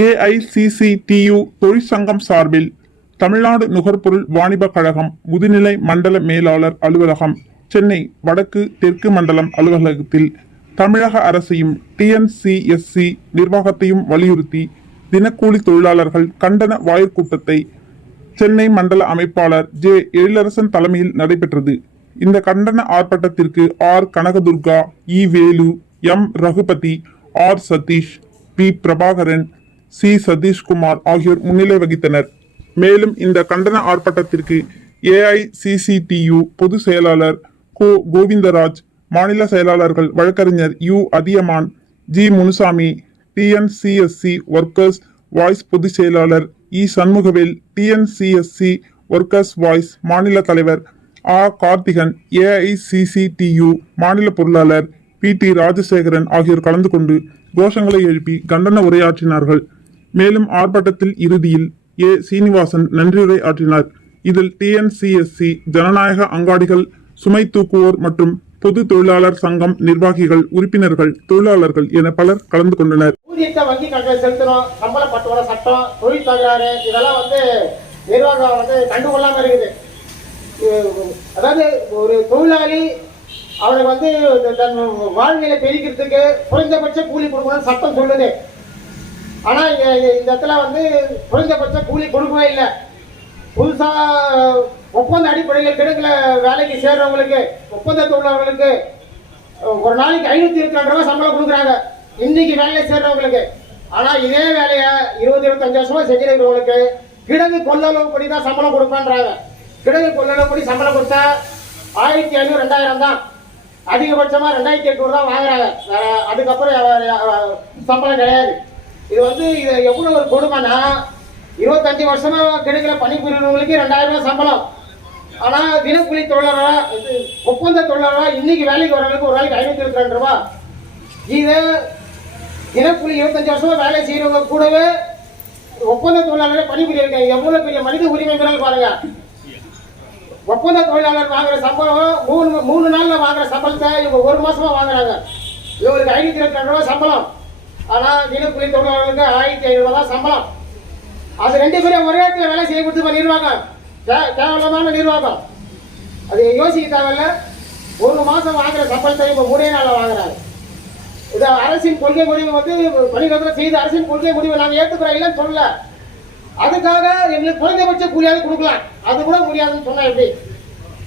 AICCTU தொழிற்சங்கம் சார்பில் தமிழ்நாடு நுகர்பொருள் வாணிப கழகம் முதுநிலை மண்டல மேலாளர் அலுவலகம் சென்னை வடக்கு தெற்கு மண்டலம் அலுவலகத்தில் தமிழக அரசையும் டிஎன்சிஎஸ்சி நிர்வாகத்தையும் வலியுறுத்தி தினக்கூலி தொழிலாளர்கள் கண்டன வாயுக்கூட்டத்தை சென்னை மண்டல அமைப்பாளர் ஜே எழிலரசன் தலைமையில் நடைபெற்றது. இந்த கண்டன ஆர்ப்பாட்டத்திற்கு R. Kanakadurga E. Velu M. Ragupathi R. Sathish P. Prabhakaran C. Sathishkumar ஆகியோர் முன்னிலை வகித்தனர். மேலும் இந்த கண்டன ஆர்ப்பாட்டத்திற்கு ஏஐசிசிடியு பொதுச் செயலாளர் கோ. கோவிந்தராஜ் மாநில செயலாளர்கள் வழக்கறிஞர் U. Athiyaman G. Munusamy TNCSC workers voice பொதுச் செயலாளர் E. Shanmugavel TNCSC workers voice மாநில தலைவர் ஆ. கார்த்திகன் ஏஐசிசிடியு மாநில பொருளாளர் பி. டி. ராஜசேகரன் ஆகியோர் கலந்து கொண்டு கோஷங்களை எழுப்பி கண்டன உரையாற்றினார்கள். மேலும் ஆர்ப்பாட்டத்தில் இறுதியில் ஏ. சீனிவாசன் நன்றியுரை ஆற்றினார். இதில் டிஎன்சிஎஸ்சி ஜனநாயக அங்காடிகள் சுமை தூக்குவோர் மற்றும் பொது தொழிலாளர் சங்கம் நிர்வாகிகள் உறுப்பினர்கள் தொழிலாளர்கள் என பலர் கலந்து கொண்டனர். ஊதியத்தை வங்கி கணக்கில் செலுத்தணும் சம்பள பட்டுவர சட்டம் தொழில் தகராறு இதெல்லாம் வந்து நிர்வாகம் வந்து கண்டுகொள்ளாம இருக்குது. அதாவது ஒரு தொழிலாளி அவனுக்கு வந்து தன் வாழ்வியலை பெருக்கிறதுக்கு குறைந்தபட்ச கூலி கொடுக்கணும்னு சட்டம் சொல்லுது. ஆனால் இங்க இந்த இடத்துல வந்து குறைந்தபட்ச கூலி கொடுக்கவே இல்லை. புதுசாக ஒப்பந்த அடிப்படையில் கிடக்குல வேலைக்கு சேர்றவங்களுக்கு ஒப்பந்த தொழிலாளர்களுக்கு ஒரு நாளைக்கு ஐநூற்றி இருபத்தி ரூபா சம்பளம் கொடுக்குறாங்க. இன்னைக்கு வேலையை சேர்றவங்களுக்கு. ஆனால் இதே வேலையை இருபது இருபத்தஞ்சு வருஷமாக செஞ்சிருக்கிறவங்களுக்கு கிடங்கு கொள்ளளவு படி தான் சம்பளம் கொடுப்பான்றாங்க. கிடங்கு கொள்ளளவு படி சம்பளம் கொடுத்தா ஆயிரத்தி ஐநூறு ரெண்டாயிரம் தான். அதிகபட்சமாக ரெண்டாயிரத்தி எட்நூறு தான் வாங்குறாங்க. அதுக்கப்புறம் சம்பளம் கிடையாது. இது வந்து இது எவ்வளவு ஒரு கொடுமைனா இருபத்தஞ்சு வருஷமா கிடைக்கிற பணிபுரியவங்களுக்கு ரெண்டாயிரம் ரூபாய் சம்பளம். ஆனா தினக்கூலி தொழிலாளரா இது ஒப்பந்த தொழிலாளரா இன்னைக்கு வேலைக்கு வரவங்களுக்கு ஒரு நாளைக்கு ஐநூத்தி இருபத்தி ரெண்டு ரூபா இது தினக்கூலி இருபத்தஞ்சு வருஷமா வேலை செய்யறவங்க கூடவே ஒப்பந்த தொழிலாளரை பணிபுரியிருக்காங்க எவ்வளவு பெரிய மனித உரிமை பாருங்க. ஒப்பந்த தொழிலாளர் வாங்குற சம்பளம் மூணு மூணு நாள்ல வாங்குற சம்பளத்தை இவங்க ஒரு மாசமா வாங்குறாங்க. இவங்களுக்கு ஐநூத்தி இருபத்தி ரெண்டு ரூபாய் சம்பளம். ஆனா தினக்கூலி தொழிலாளர்களுக்கு ஆயிரத்தி ஐநூறு ரூபாய் தான் சம்பளம். அது ரெண்டு பேரும் ஒரே இடத்துல வேலை செய்ய கொடுத்து நிர்வாகம் கேவலமான நிர்வாகம். அது யோசிக்க தேவையில்ல. ஒரு மாசம் வாங்குற சம்பளத்தை இப்ப ஒரே நாளில் வாங்குறாரு. இது அரசின் கொள்கை முடிவு வந்து பணிகளத்தில் செய்த அரசின் கொள்கை முடிவை நாங்கள் ஏற்றுக்கிறோம் இல்லைன்னு சொல்லல. அதுக்காக எங்களுக்கு குறைந்தபட்ச கூலியாவது கொடுக்கலாம். அது கூட முடியாதுன்னு சொன்னா எப்படி?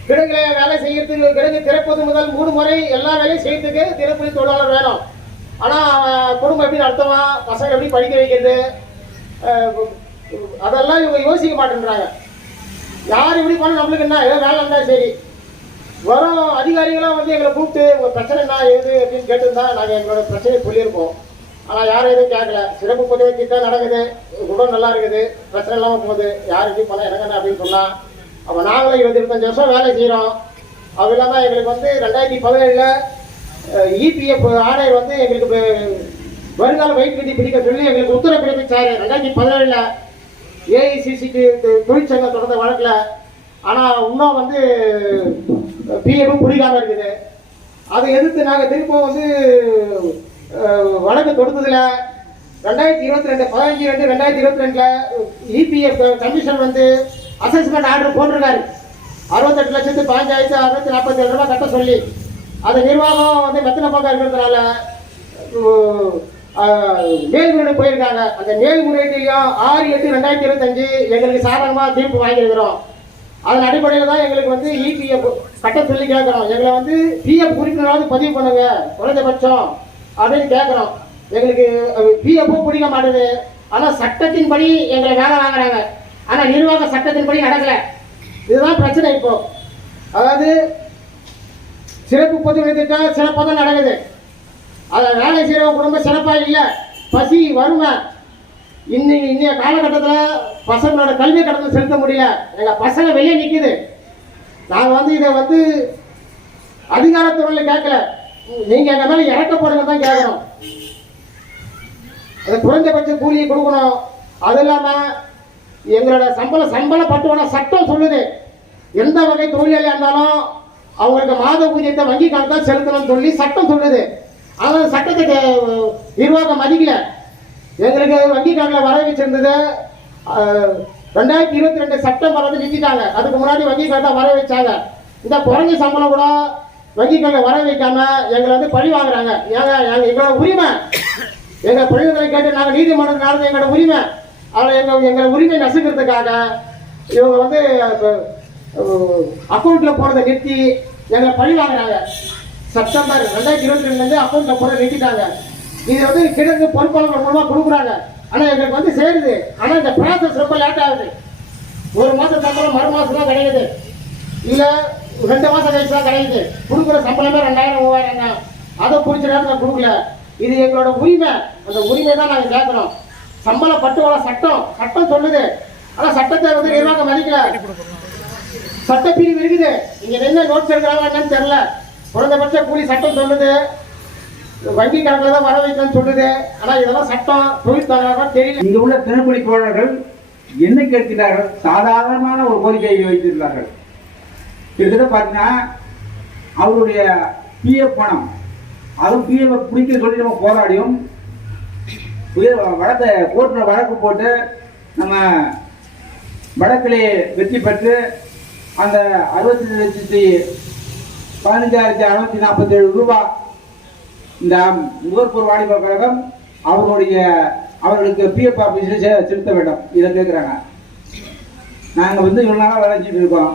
கிடங்குல வேலை செய்யறதுக்கு கிடங்கு திறப்பது முதல் மூணு முறை எல்லா வேலையும் செய்யறதுக்கு திறப்பு தொழிலாளர் வேணும். ஆனால் குடும்பம் எப்படி நடத்துமா? பசங்க எப்படி படிக்க வைக்கிறது? அதெல்லாம் இவங்க யோசிக்க மாட்டேன்றாங்க. யார் இப்படி பண்ண நம்மளுக்கு என்ன? ஏதோ வேலை இருந்தால் சரி. வரும் அதிகாரிகளாம் வந்து எங்களை கூப்பிட்டு உங்கள் பிரச்சனை என்ன? ஏது? அப்படின்னு கேட்டிருந்தா நாங்கள் எங்களோட பிரச்சனையை சொல்லியிருப்போம் ஆனால் யாரும் எதுவும் கேட்கல சிறப்பு பதவி தான் நடக்குது. உடம்பு நல்லா இருக்குது. பிரச்சனை இல்லாமல் போகுது. யார் எப்படி பண்ண எனக்கு அப்படின்னு சொன்னால் அப்போ நாங்களும் இருபத்தி இருபத்தஞ்சு வருஷம் வேலை செய்கிறோம் அது இல்லாமல் எங்களுக்கு வந்து ரெண்டாயிரத்தி பதினேழில் இபிஎஃப் ஆணையர் வந்து எங்களுக்கு வருங்கால வயிற்று விதி பிடிக்க சொல்லி எங்களுக்கு உத்தரவு சார் ரெண்டாயிரத்தி பதினேழில் ஏஐசிசிக்கு தொழிற்சங்கம் தொடர்ந்த வழக்கில். ஆனால் இன்னும் வந்து பிஎஃப் புரியாமல் இருக்குது. அதை எதிர்த்து நாங்கள் திருப்பம் வந்து வழக்கு தொடுத்ததில் ரெண்டாயிரத்தி இருபத்தி ரெண்டு பதினஞ்சு ரெண்டு ரெண்டாயிரத்தி இருபத்தி ரெண்டில் இபிஎஃப் கமிஷன் வந்து அசஸ்மெண்ட் ஆர்டர் போட்டிருக்காரு. அறுபத்தெட்டு லட்சத்து பாஞ்சாயிரத்து அறுநூத்தி நாற்பத்தி ஏழு ரூபா கட்ட சொல்லி. அந்த நிர்வாகம் வந்து மெத்தனை பக்கம் இருக்கிறதுனால மேல்முறை போயிருக்காங்க. அந்த மேல்முறையிலையும் ஆறு எட்டு ரெண்டாயிரத்தி இருபத்தஞ்சு எங்களுக்கு சாதகமாக தீர்ப்பு வாங்கியிருக்கிறோம். அதன் அடிப்படையில் தான் எங்களுக்கு வந்து இபிஎஃப் கட்ட சொல்லி கேட்குறோம். எங்களை வந்து பிஎஃப் உறுப்பினராவது பதிவு பண்ணுங்க. குறைந்தபட்சம் அப்படின்னு கேட்குறோம். எங்களுக்கு பிஎஃப்பும் பிடிக்க மாட்டேது. ஆனால் சட்டத்தின்படி எங்களை வேலை வாங்குறாங்க. ஆனால் நிர்வாக சட்டத்தின்படி நடக்கலை. இதுதான் பிரச்சனை இப்போ. அதாவது சிறப்பு பொது திட்டம் சிறப்பாக தான் நடக்குது. அதில் வேலை செய்கிறவங்க குடும்பம் சிறப்பாக இல்லை பசி வறுமை இன்னைக்கு இன்றைய காலகட்டத்தில் பசங்களோட கல்வி கடத்தை செலுத்த முடியல. எங்கள் பசங்க வெளியே நிற்குது நான் வந்து இதை வந்து அதிகாரத்துறையில் கேட்கல. நீங்கள் எங்கள் மேலே இறக்க போடுங்க தான் கேட்கணும் அது குறைந்தபட்ச கூலியை கொடுக்கணும். அது இல்லாமல் எங்களோட சம்பள சம்பள பட்டுவான சட்டம் சொல்லுது. எந்த வகை தொழிலாளியாக இருந்தாலும் அவங்களுக்கு மாத ஊதியத்தை வங்கி கணக்காக செலுத்தணும்னு சொல்லி சட்டம் சொல்லுது. ஆனால் சட்டத்தை நிர்வாகம் மதிக்கல. எங்களுக்கு வங்கி கணக்கில் வர வச்சிருந்தது ரெண்டாயிரத்தி இருபத்தி ரெண்டு செப்டம்பர் வந்து நிறுத்திட்டாங்க அதுக்கு முன்னாடி வங்கி கணக்கில் வர வச்சாங்க. இந்த குறைஞ்ச சம்பளம் கூட வங்கி கணக்கில் வர வைக்காம எங்களை வந்து பழி வாங்குறாங்க. ஏங்க எங்க எங்களோட உரிமை. எங்க பழிவுகளை கேட்டு நாங்கள் நீதிமன்றம் நடந்த எங்களோட உரிமை. அவளை எங்கள் எங்களை உரிமை நசுக்கிறதுக்காக இவங்க வந்து அக்கௌண்ட்டில் போடுறதை நிறுத்தி எங்களை பழி வாங்குறாங்க. செப்டம்பர் ரெண்டாயிரத்தி இருபத்தி ரெண்டுலேருந்து அக்கௌண்ட்டில் போட நிறுத்திட்டாங்க. இது வந்து கிடங்கு பொறுப்பாளர்கள் மூலமாக கொடுக்குறாங்க. ஆனால் எங்களுக்கு வந்து சேருது. ஆனால் இந்த ப்ராசஸ் ரொம்ப லேட் ஆகுது. ஒரு மாதம் சம்பளம் மறு மாதம் தான் கிடையாது இல்லை ரெண்டு மாதம் கழிச்சு தான் கிடையாது கொடுக்குற சம்பளமே ரெண்டாயிரம் மூவாயிரம் தான். அதை பிடிச்ச நேரத்தில் கொடுக்கல. இது எங்களோட உரிமை. அந்த உரிமை தான் நாங்கள் கேட்குறோம். சம்பள பட்டுவாள சட்டம் சட்டம் சொல்லுது. ஆனால் சட்டத்தை வந்து நிர்வாகம் மதிக்கல. சட்டப்பிரிவு இருக்குது இங்க என்ன நோட்ஸ் எடுக்கிறாங்க என்னன்னு தெரியல. குறைந்தபட்ச கூலி சட்டம் சொல்லுது. வங்கி கணக்கில் தான் வர வைக்கணும்னு சொல்லுது. ஆனால் இதெல்லாம் சட்டம் தொழில் தகவலாக தெரியல. இங்கே உள்ள தினக்கூலி தோழர்கள் என்ன கேட்கிறார்கள்? சாதாரணமான ஒரு கோரிக்கையை வைத்திருந்தார்கள் கிட்டத்தட்ட பார்த்தீங்கன்னா அவருடைய பிஎஃப் பணம் அதுவும் பிஎஃப் பிடிக்க சொல்லி நம்ம போராடியும் உயர் வழக்கை கோர்ட்டில் வழக்கு போட்டு நம்ம வழக்கிலே வெற்றி பெற்று அந்த அறுபத்தி லட்சத்தி பதினஞ்சாயிரத்தி அறுநூத்தி நாற்பத்தி ஏழு ரூபாய் இந்த நுகர்பூர் வாணிப கழகம் அவர்களுடைய அவர்களுக்கு பிஎஃப் ஆஃபீஸில் செலுத்த வேண்டும். இதை கேட்குறாங்க. நாங்கள் வந்து இவ்வளோ நாளாக வேலை செஞ்சுட்டு இருக்கோம்.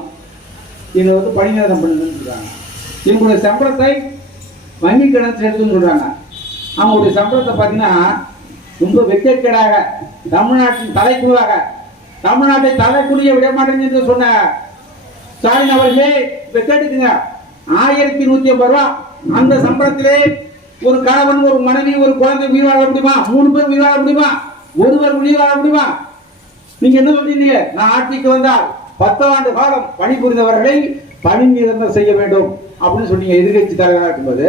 இவங்க வந்து பணி நிரந்தரம் சொல்கிறாங்க இவங்களுடைய சம்பளத்தை வங்கி கடன் எடுத்துன்னு சொல்கிறாங்க அவங்களுடைய சம்பளத்தை பார்த்தீங்கன்னா ரொம்ப வெக்கக்கேடாக தமிழ்நாட்டின் தலைக்குழுவாக தமிழ்நாட்டை தலைக்குழிய விட மாட்டேங்குன்னு சொன்ன ஸ்டாலின் அவர்களே இப்ப கேட்டுக்குங்க. ஆயிரத்தி நூத்தி ஐம்பது ரூபா. அந்த சம்பளத்திலே ஒரு கணவன் ஒரு மனைவி ஒரு குழந்தை உயிர் வாழ முடியுமா? மூணு பேர் உயிர் வாழ முடியுமா? ஒருவர் உயிர் வாழ முடியுமா? நீங்க என்ன சொல்றீங்க? நான் ஆட்சிக்கு வந்தால் பத்தாண்டு காலம் பணிபுரிந்தவர்களை பணி நிரந்தரம் செய்ய வேண்டும் அப்படின்னு சொன்னீங்க எதிர்கட்சி தலைவராக இருக்கும்போது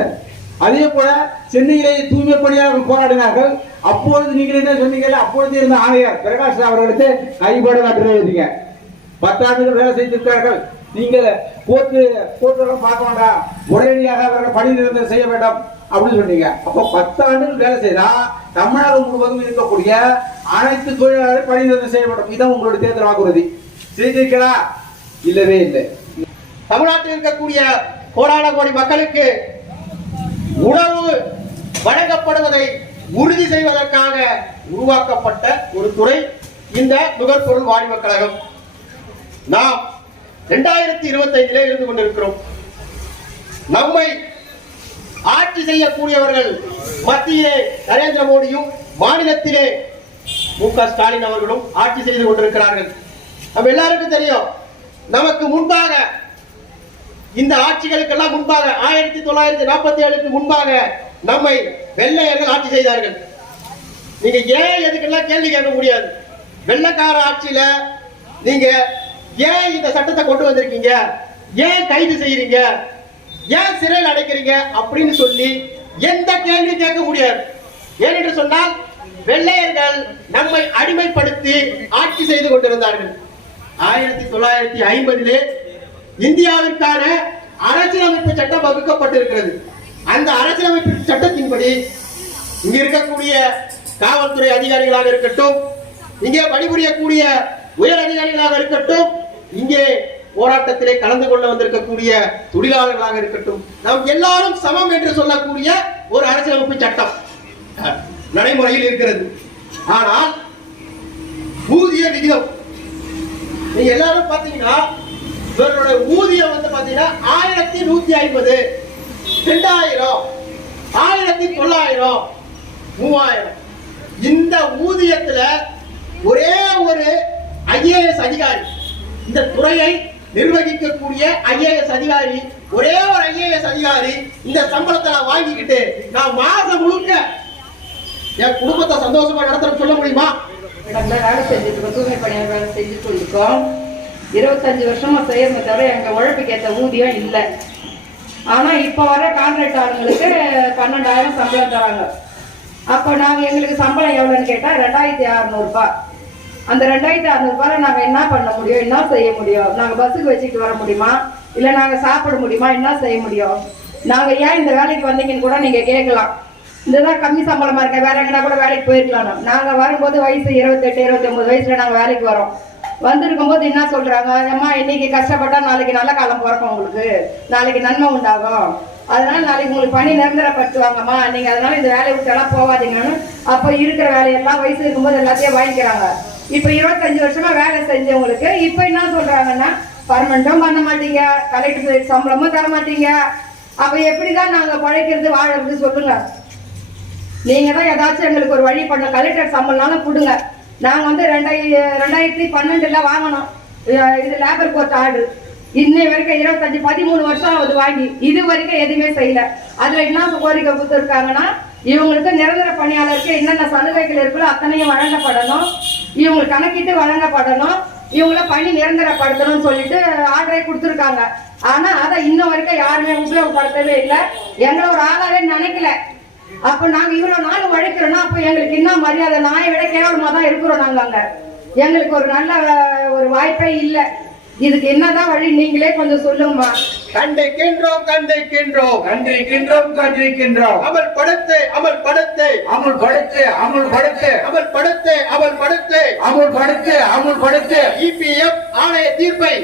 அதே போல சென்னையிலே தூய்மை பணியாளர்கள் போராடினார்கள். அப்பொழுது நீங்கள் என்ன சொன்னீங்கல்ல அப்பொழுது இருந்த ஆணையர் பிரகாஷ் அவர்களுக்கு கைபாடு காட்டுறது இருந்தீங்க பத்தாண்டுகள் வேலை செய்திருக்கிறார்கள். நீங்கள் கோர்ட்டு கோர்ட்டெல்லாம் பார்க்க வேண்டாம். உடனடியாக அவர்கள் பணி நிரந்தரம் செய்ய வேண்டாம் அப்படின்னு சொன்னீங்க. அப்போ பத்தாண்டுகள் வேலை செய்தா தமிழகம் முழுவதும் இருக்கக்கூடிய அனைத்து தொழிலாளர்கள் பணி நிரந்தரம் செய்ய வேண்டும். இதான் உங்களுடைய தேர்தல் வாக்குறுதி. செய்திருக்கிறா இல்லவே இல்லை. தமிழ்நாட்டில் இருக்கக்கூடிய கோடான கோடி மக்களுக்கு உணவு வழங்கப்படுவதை உறுதி செய்வதற்காக உருவாக்கப்பட்ட ஒரு துறை இந்த நுகர்பொருள் வாணிப கழகம். நாம் இரண்டாயிரத்தி இருபத்தைந்திலே இருந்து கொண்டிருக்கிறோம். நம்மை ஆட்சி செய்யக்கூடியவர்கள் மத்தியிலே நரேந்திர மோடியும் மாநிலத்திலே மு க ஸ்டாலின் அவர்களும் ஆட்சி செய்து கொண்டிருக்கிறார்கள். நம்ம எல்லாருக்கும் தெரியும் நமக்கு முன்பாக இந்த ஆட்சிகளுக்கெல்லாம் முன்பாக ஆயிரத்தி தொள்ளாயிரத்தி நாற்பத்தி ஏழுக்கு முன்பாக நம்மை வெள்ளையர்கள் ஆட்சி செய்தார்கள். நீங்க ஏன் எதுக்கெல்லாம் கேள்வி கேட்க முடியாது? வெள்ளக்கார ஆட்சியில நீங்க ஏன் இந்த சட்டத்தை கொண்டு வந்திருக்கீங்க? ஏன் கைது செய்யறீங்க? ஏன் சிறையில் அடைக்கிறீங்க? அப்படின்னு சொல்லி எந்த கேள்வி கேட்க முடியாது. ஏனென்று சொன்னால் வெள்ளையர்கள் நம்மை அடிமைப்படுத்தி ஆட்சி செய்து கொண்டிருந்தார்கள். ஆயிரத்தி தொள்ளாயிரத்தி ஐம்பதிலே இந்தியாவிற்கான அரசியலமைப்பு சட்டம் வகுக்கப்பட்டிருக்கிறது. அந்த அரசியலமைப்பு சட்டத்தின்படி இங்க இருக்கக்கூடிய காவல்துறை அதிகாரிகளாக இருக்கட்டும் இங்கே பணிபுரியக்கூடிய உயர் அதிகாரிகளாக இருக்கட்டும் இங்கே போராட்டத்திலே கலந்து கொள்ள வந்திருக்கக்கூடிய தொழிலாளர்களாக இருக்கட்டும் நாம் எல்லாரும் சமம் என்று சொல்லக்கூடிய ஒரு அரசியலமைப்பு சட்டம் நடைமுறையில் இருக்கிறது. ஆனால் ஊதிய விகிதம். நீங்க எல்லாரும் பாத்தீங்கன்னா இவர்களுடைய ஊதியம் வந்து பாத்தீங்கன்னா ஆயிரத்தி நூத்தி ஐம்பது ரெண்டாயிரம் ஆயிரத்தி தொள்ளாயிரம் மூவாயிரம். இந்த ஊதியத்துல ஒரே ஒரு ஐஏஎஸ் அதிகாரி. இந்த துறையை நிர்வகிக்கக்கூடிய ஐஏஎஸ் அதிகாரி ஒரே ஒரு ஐஏஎஸ் அதிகாரி இந்த சம்பளத்தை நான் வாங்கிக்கிட்டு நான் மாசம் முழுக்க என் குடும்பத்தை சந்தோஷமா நடத்த சொல்ல முடியுமா? இடத்துல வேலை செஞ்சுட்டு இருக்கோம் தூய்மை பணியாளர் வேலை செஞ்சுட்டு இருக்கோம். இருபத்தஞ்சு வருஷமா செய்யறமே தவிர எங்க உழைப்புக்கு ஏற்ற ஊதியம் இல்லை. ஆனா இப்ப வர கான்ட்ராக்ட் ஆளுங்களுக்கு பன்னெண்டாயிரம் சம்பளம் தராங்க. அப்ப நாங்க எங்களுக்கு சம்பளம் எவ்வளவுன்னு கேட்டா ரெண்டாயிரத்தி அறநூறுபா. அந்த ரெண்டாயிரத்தி அறுநூறுபால நாங்க என்ன பண்ண முடியும்? என்ன செய்ய முடியும்? நாங்க பஸ்ஸுக்கு வச்சுட்டு வர முடியுமா? இல்ல நாங்க சாப்பிட முடியுமா? என்ன செய்ய முடியும்? நாங்க ஏன் இந்த வேலைக்கு வந்தீங்கன்னு கூட நீங்க கேட்கலாம். இதுதான் கம்மி சம்பளமா இருக்க வேற எங்கன்னா கூட வேலைக்கு போயிருக்கலாம் நாங்க வரும்போது வயசு இருபத்தெட்டு இருபத்தி ஒன்பது வயசுல நாங்க வேலைக்கு வரோம். வந்திருக்கும் போது என்ன சொல்றாங்க? அம்மா இன்னைக்கு கஷ்டப்பட்டா நாளைக்கு நல்ல காலம் பிறக்கும் உங்களுக்கு. நாளைக்கு நன்மை உண்டாகும். அதனால நாளைக்கு உங்களுக்கு பணி நிரந்தரப்படுத்துவாங்கம்மா. நீங்க அதனால இந்த வேலையை விட்டெல்லாம் போகாதீங்கன்னு அப்போ இருக்கிற வேலையெல்லாம் வயசு இருக்கும்போது எல்லாத்தையும் வாங்கிக்கிறாங்க. இப்போ இருபத்தஞ்சு வருஷமா வேலை செஞ்சவங்களுக்கு இப்போ என்ன சொல்றாங்கன்னா பர்மனண்டும் பண்ண மாட்டீங்க கலெக்டர் சம்பளமும் தர மாட்டீங்க. அப்ப எப்படிதான் நாங்க பழைக்கிறது வாழறது சொல்லுங்க. நீங்க தான் ஏதாச்சும் எங்களுக்கு ஒரு வழி பண்ண கலெக்டர் சம்பளம்னாலும் கொடுங்க. நாங்க வந்து ரெண்டாயி ரெண்டாயிரத்தி பன்னெண்டுல வாங்கினோம். இது லேபர் கோர்ட் ஆர்டர் இன்னை வரைக்கும் இருபத்தஞ்சு பதிமூணு வருஷம் அது வாங்கி. இது வரைக்கும் எதுவுமே செய்யல. அதுல என்ன கோரிக்கை கொடுத்துருக்காங்கன்னா இவங்களுக்கு நிரந்தர பணியாளருக்கு என்னென்ன சலுகைகள் இருக்கோ அத்தனையும் வழங்கப்படணும். இவங்களுக்கு கணக்கிட்டு வழங்கப்படணும். இவங்கள பணி நிரந்தரப்படுத்தணும்னு சொல்லிட்டு ஆர்டரே கொடுத்துருக்காங்க. ஆனா அதை இன்ன வரைக்கும் யாருமே உபயோகப்படுத்தவே இல்லை. எங்களை ஒரு ஆளாவே நினைக்கல. அப்ப நாங்க இவ்வளவு நாள் உழைக்கிறோம்னா அப்ப எங்களுக்கு என்ன மரியாதை நாயை விட கேவலமா தான் இருக்கிறோம் நாங்க அங்க. எங்களுக்கு ஒரு நல்ல ஒரு வாய்ப்பே இல்லை. இதுக்கு என்னதான் வழி? நீங்களே கொஞ்சம் சொல்லுங்கம்மா. கண்டிக்கின்றோம் கண்டிக்கின்றோம். கண்டிருக்கின்றோம் கண்டிருக்கின்றோம் அமல் படுத்து அமல் படுத்து. அமுல் படுத்து அமுல் படுத்து. அமல் படுத்து அமல் படுத்து. அமுல் படுத்து அமுல் படுத்து. இபிஎஃப் ஆணைய தீர்ப்பை.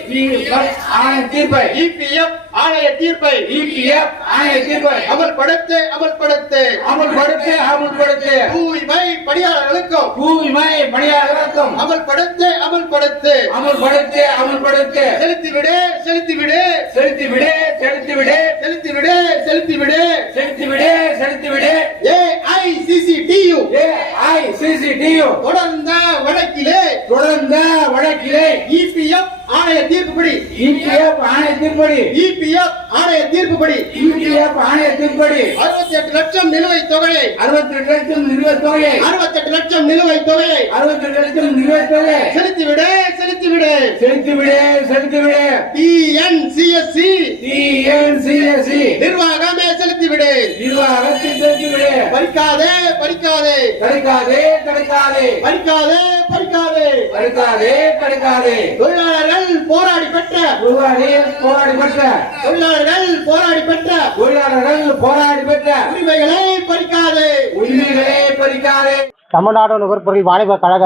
ஆணைய தீர்ப்பை. இபிஎஃப் ஆணைய தீர்ப்பை இபிஎஃப் ஆணைய தீர்ப்பை அமல் படுத்து அமல் படுத்து அமுல் படுத்து அமுல் படுத்து தூய்மை பணியாளர்களுக்கும் தூய்மை பணியாளர்களுக்கும் அமல் படுத்து அமல் படுத்து அமுல் படுத்து அமுல் படுத்து செலுத்தி விடு செலுத்தி விடு செலுத்தி விடு செலுத்தி விடு செலுத்தி விடு செலுத்தி விடு செலுத்தி விடு செலுத்தி விடு ஏஐசிசிடியு ஏ ஐ சிசிடியு தொடர்ந்த வழக்கிலே தொடர்ந்த வழக்கிலே இபிஎஃப் ஆணைய தீர்ப்புப்படி. இபிஎஃப் ஆணைய தீர்ப்புப்படி. இபிஎஃப் ஆணைய தீர்ப்புப்படி. இபிஎஃப் ஆணைய தீர்ப்புப்படி. அறுபத்தி எட்டு லட்சம் நிலுவைத் தொகையை. அறுபத்தி எட்டு லட்சம் நிலுவைத் தொகையை. அறுபத்தி எட்டு லட்சம் நிலுவைத் தொகையை. அறுபத்தி எட்டு லட்சம் நிலுவைத் தொகையை. செலுத்திவிடு செலுத்திவிடு. செலுத்திவிடு செலுத்திவிடு. டிஎன்சிஎஸ்சி. டிஎன்சிஎஸ்சி. நிர்வாகமே செலுத்திவிடு. நிர்வாகத்தை செலுத்திவிடு. படிக்காதே படிக்காதே படிக்காதே தடுக்காதே பறிக்காதே படிக்காதே பறிக்காதே தடுக்காதே தொழிலாளர்கள் போராடி பெற்ற. உருவாடி போராடி பெற்ற. தொழிலாளர்கள் போராடி பெற்ற. தொழிலாளர்கள் போராடி பெற்ற. உரிமைகளை பறிக்காதே. உரிமைகளை பறிக்காதே. தமிழ்நாடு நுகர்பொருள் வாணிப கழக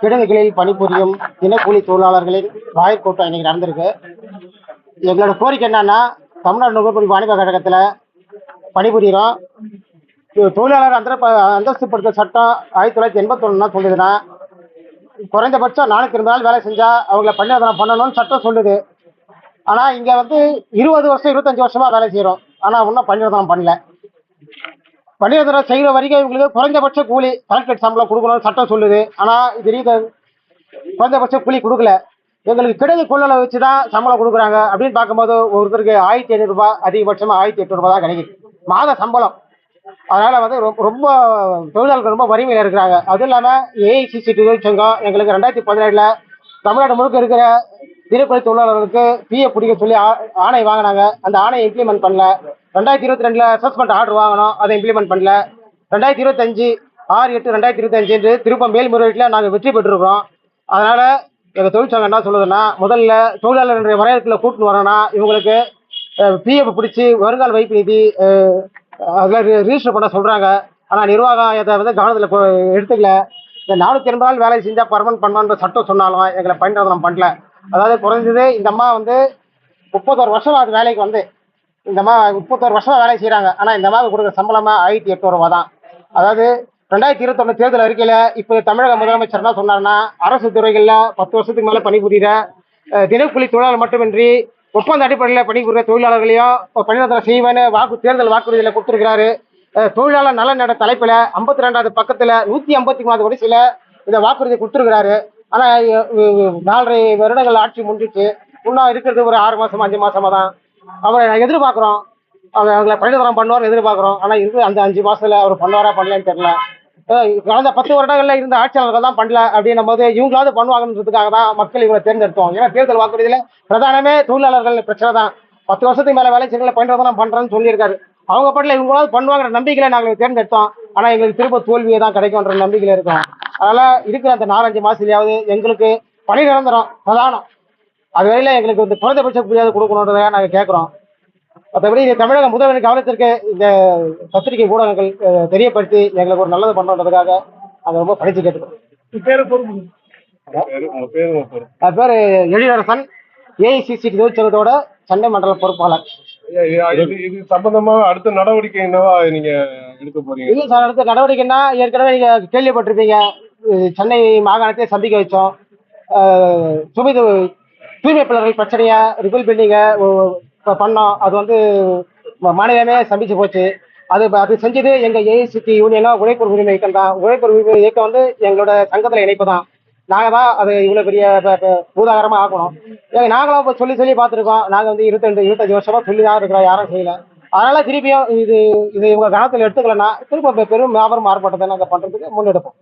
கிடங்குகளில் பணிபுரியும் தினக்கூலி தொழிலாளர்களின் வாயிற் கூட்டம் இன்னைக்கு நடந்திருக்கு. எங்களோட கோரிக்கை என்னன்னா தமிழ்நாடு நுகர்பொருள் வாணிப கழகத்தில் பணிபுரிகிறோம் இது தொழிலாளர் அந்த அந்தஸ்துப்படுத்த சட்டம் ஆயிரத்தி தொள்ளாயிரத்தி எண்பத்தொன்னு என்ன சொல்லுதுன்னா குறைந்தபட்சம் நானூற்றி இருபது நாள் வேலை செஞ்சா அவங்கள பணியாதனம் பண்ணணும்னு சட்டம் சொல்லுது. ஆனால் இங்கே வந்து இருபது வருஷம் இருபத்தஞ்சு வருஷமா வேலை செய்கிறோம் ஆனால் இன்னும் பணியாதனம் பண்ணல. பணியாதனம் செய்கிற வரைக்கும் இவங்களுக்கு குறைந்தபட்ச கூலி கலெக்டர் சம்பளம் கொடுக்கணும்னு சட்டம் சொல்லுது. ஆனால் இது ரீசன் குறைந்தபட்ச கூலி கொடுக்கல. எங்களுக்கு கிடைக்க கொள்ளலை வச்சு தான் சம்பளம் கொடுக்குறாங்க. அப்படின்னு பார்க்கும்போது ஒருத்தருக்கு ஆயிரத்தி ஐநூறுரூபா அதிகபட்சமாக ஆயிரத்தி எட்நூறுபா தான் கிடைக்குது. மாத சம்பளம். அதனால் வந்து ரொம்ப தொழிலாளர்கள் ரொம்ப வறுமையில் இருக்கிறாங்க. அதுவும் இல்லாமல் ஏஐசிசி தொழிற்சங்கம் எங்களுக்கு ரெண்டாயிரத்தி பதினேழில் தமிழ்நாடு முழுக்க இருக்கிற திரைப்பட தொழிலாளர்களுக்கு பிஎஃப் பிடிக்க சொல்லி ஆ- ஆணை வாங்கினாங்க. அந்த ஆணையை இம்ப்ளிமெண்ட் பண்ணல. ரெண்டாயிரத்தி இருபத்தி ரெண்டில் அசஸ்மெண்ட் ஆர்டர் வாங்கினோம் அதை இம்ப்ளிமெண்ட் பண்ணல. ரெண்டாயிரத்தி இருபத்தஞ்சு ஆறு எட்டு ரெண்டாயிரத்தி இருபத்தஞ்சு என்று திரும்ப மேல்முறையீட்டில் நாங்கள் வெற்றி பெற்றிருக்கிறோம். அதனால் எங்கள் தொழிற்சங்கம் என்ன சொல்லுதுன்னா முதல்ல தொழிலாளர்களுடைய வரையறுக்குள்ள கூட்டின்னு வரணும்னா இவங்களுக்கு பிஎஃப் பிடிச்சி வருங்கால் வைப்பு நிதி அதெல்லாம் ரிஜிஸ்டர் பண்ண சொல்கிறாங்க ஆனால் நிர்வாகம் இதை வந்து கவனத்தில் எடுத்துக்கல. இந்த நானூற்றி எண்பது நாள் வேலையை செஞ்சால் பர்மனன்ட் பண்ணணுன்ற சட்டம் சொன்னாலும் எங்களை பயன்படுத்தலாம் பண்ணல. அதாவது குறைஞ்சது இந்த அம்மா வந்து முப்பத்தோரு வருஷம் அது வேலைக்கு வந்து. இந்த அம்மா முப்பத்தோரு வருஷமாக வேலை செய்கிறாங்க ஆனால் இந்த அம்மாவுக்கு கொடுக்குற சம்பளமாக ஆயிரத்தி எட்நூறுவா தான். அதாவது ரெண்டாயிரத்தி இருபத்தொன்னு தேர்தல் அறிக்கையில் இப்போ தமிழக முதலமைச்சர் என்ன சொன்னார்னா அரசு துறைகளில் பத்து வருஷத்துக்கு மேலே பணிபுரிகிற தினக்கூலி தொழிலாளர் மட்டுமின்றி ஒப்பந்த அடிப்படையில் பணிபுரிகிற தொழிலாளர்களையும் பணியாளர்களை செய்வேன்னு வாக்கு தேர்தல் வாக்குறுதியில் கொடுத்துருக்கிறாரு. தொழிலாளர் நலன் நட தலைப்பில் ஐம்பத்தி ரெண்டாவது பக்கத்தில் நூற்றி ஐம்பத்தி மூணாவது வரிசையில் இந்த வாக்குறுதி கொடுத்துருக்கிறாரு. ஆனால் நாலரை வருடங்கள் ஆட்சி முடிஞ்சிச்சு. இன்னும் இருக்கிறது ஒரு ஆறு மாதம் அஞ்சு மாதமாக தான். அவரை எதிர்பார்க்குறோம். அவங்க அவங்கள பணிதரம் பண்ணுவார் எதிர்பார்க்குறோம். ஆனால் இருக்கு அந்த அஞ்சு மாதத்தில் அவர் பண்ணுவாரா பண்ணலன்னு தெரில கடந்த பத்து வருடங்கள்ல இருந்த ஆட்சியாளர்கள் தான் பண்ணல அப்படின்னும் போது இவங்களாவது பண்ணுவாங்கன்றதுக்காக தான் மக்கள் இவங்களை தேர்ந்தெடுத்தோம். ஏன்னா தேர்தல் வாக்குறுதியில பிரதானமே தொழிலாளர்கள் பிரச்சனை தான். பத்து வருஷத்துக்கு மேலே வேலை செய்யல பணிதரம் பண்றேன்னு சொல்லியிருக்காரு. அவங்க பாட்டில் இவங்களாவது பண்ணுவாங்கிற நம்பிக்கையில நாங்கள் தேர்ந்தெடுத்தோம். ஆனால் எங்களுக்கு திரும்ப தோல்வியே தான் கிடைக்கும்ன்ற நம்பிக்கையில் இருக்கோம். அதனால இருக்கிற அந்த நாலஞ்சு மாசத்துலயாவது எங்களுக்கு பணி நிரந்தரம் பிரதானம். அது வரையில எங்களுக்கு வந்து குறைந்தபட்ச புரியாத கொடுக்கணுன்றதை நாங்கள் கேட்குறோம் மற்றபடி இது தமிழக முதல்வரின் கவனத்திற்கு இந்த பத்திரிகை ஊடகங்கள் தெரியப்படுத்தி எங்களுக்கு ஒரு நல்லது பண்ணுறதுக்காக அதை ரொம்ப படித்து கேட்டுக்கிறோம். அது பேர் எழிலரசன் ஏஐசிசி தொழிற்சங்கத்தோட சென்னை மண்டல பொறுப்பாளர். இது சம்பந்தமா அடுத்த நடவடிக்கை என்னவா நீங்க எடுக்க போறீங்க? இல்லை சார் அடுத்த நடவடிக்கைன்னா ஏற்கனவே நீங்கள் கேள்விப்பட்டிருப்பீங்க. சென்னை மாகாணத்தை சந்திக்க வச்சோம். சுமிது தூய்மை பிள்ளைகள் பிரச்சனையை ரிபில் பில்டிங்கை பண்ணோம் அது வந்து மாநிலமே சந்திச்சு போச்சு. அது அது செஞ்சது எங்கள் ஏஐசிடி யூனியனா உழைப்பு உரிமை இயக்கம் தான். உழைப்பு உரிமை இயக்கம் வந்து எங்களோட சங்கத்தில் இணைப்பு தான். நாங்கள் தான் அது இவ்வளோ பெரிய பூதாகரமாக ஆக்கணும். எங்க நாங்களும் இப்போ சொல்லி சொல்லி பார்த்துருக்கோம். நாங்கள் வந்து இருபத்தெண்டு இருபத்தஞ்சு வருஷமா சொல்லி தான் இருக்கிறோம். யாரும் செய்யல. அதனால திருப்பியும் இது இது இவங்க கணத்தில் எடுத்துக்கலன்னா திரும்ப பெரும் வியாபாரம் மாறுபட்டதை நாங்கள் பண்ணுறதுக்கு முன்னெடுப்போம்.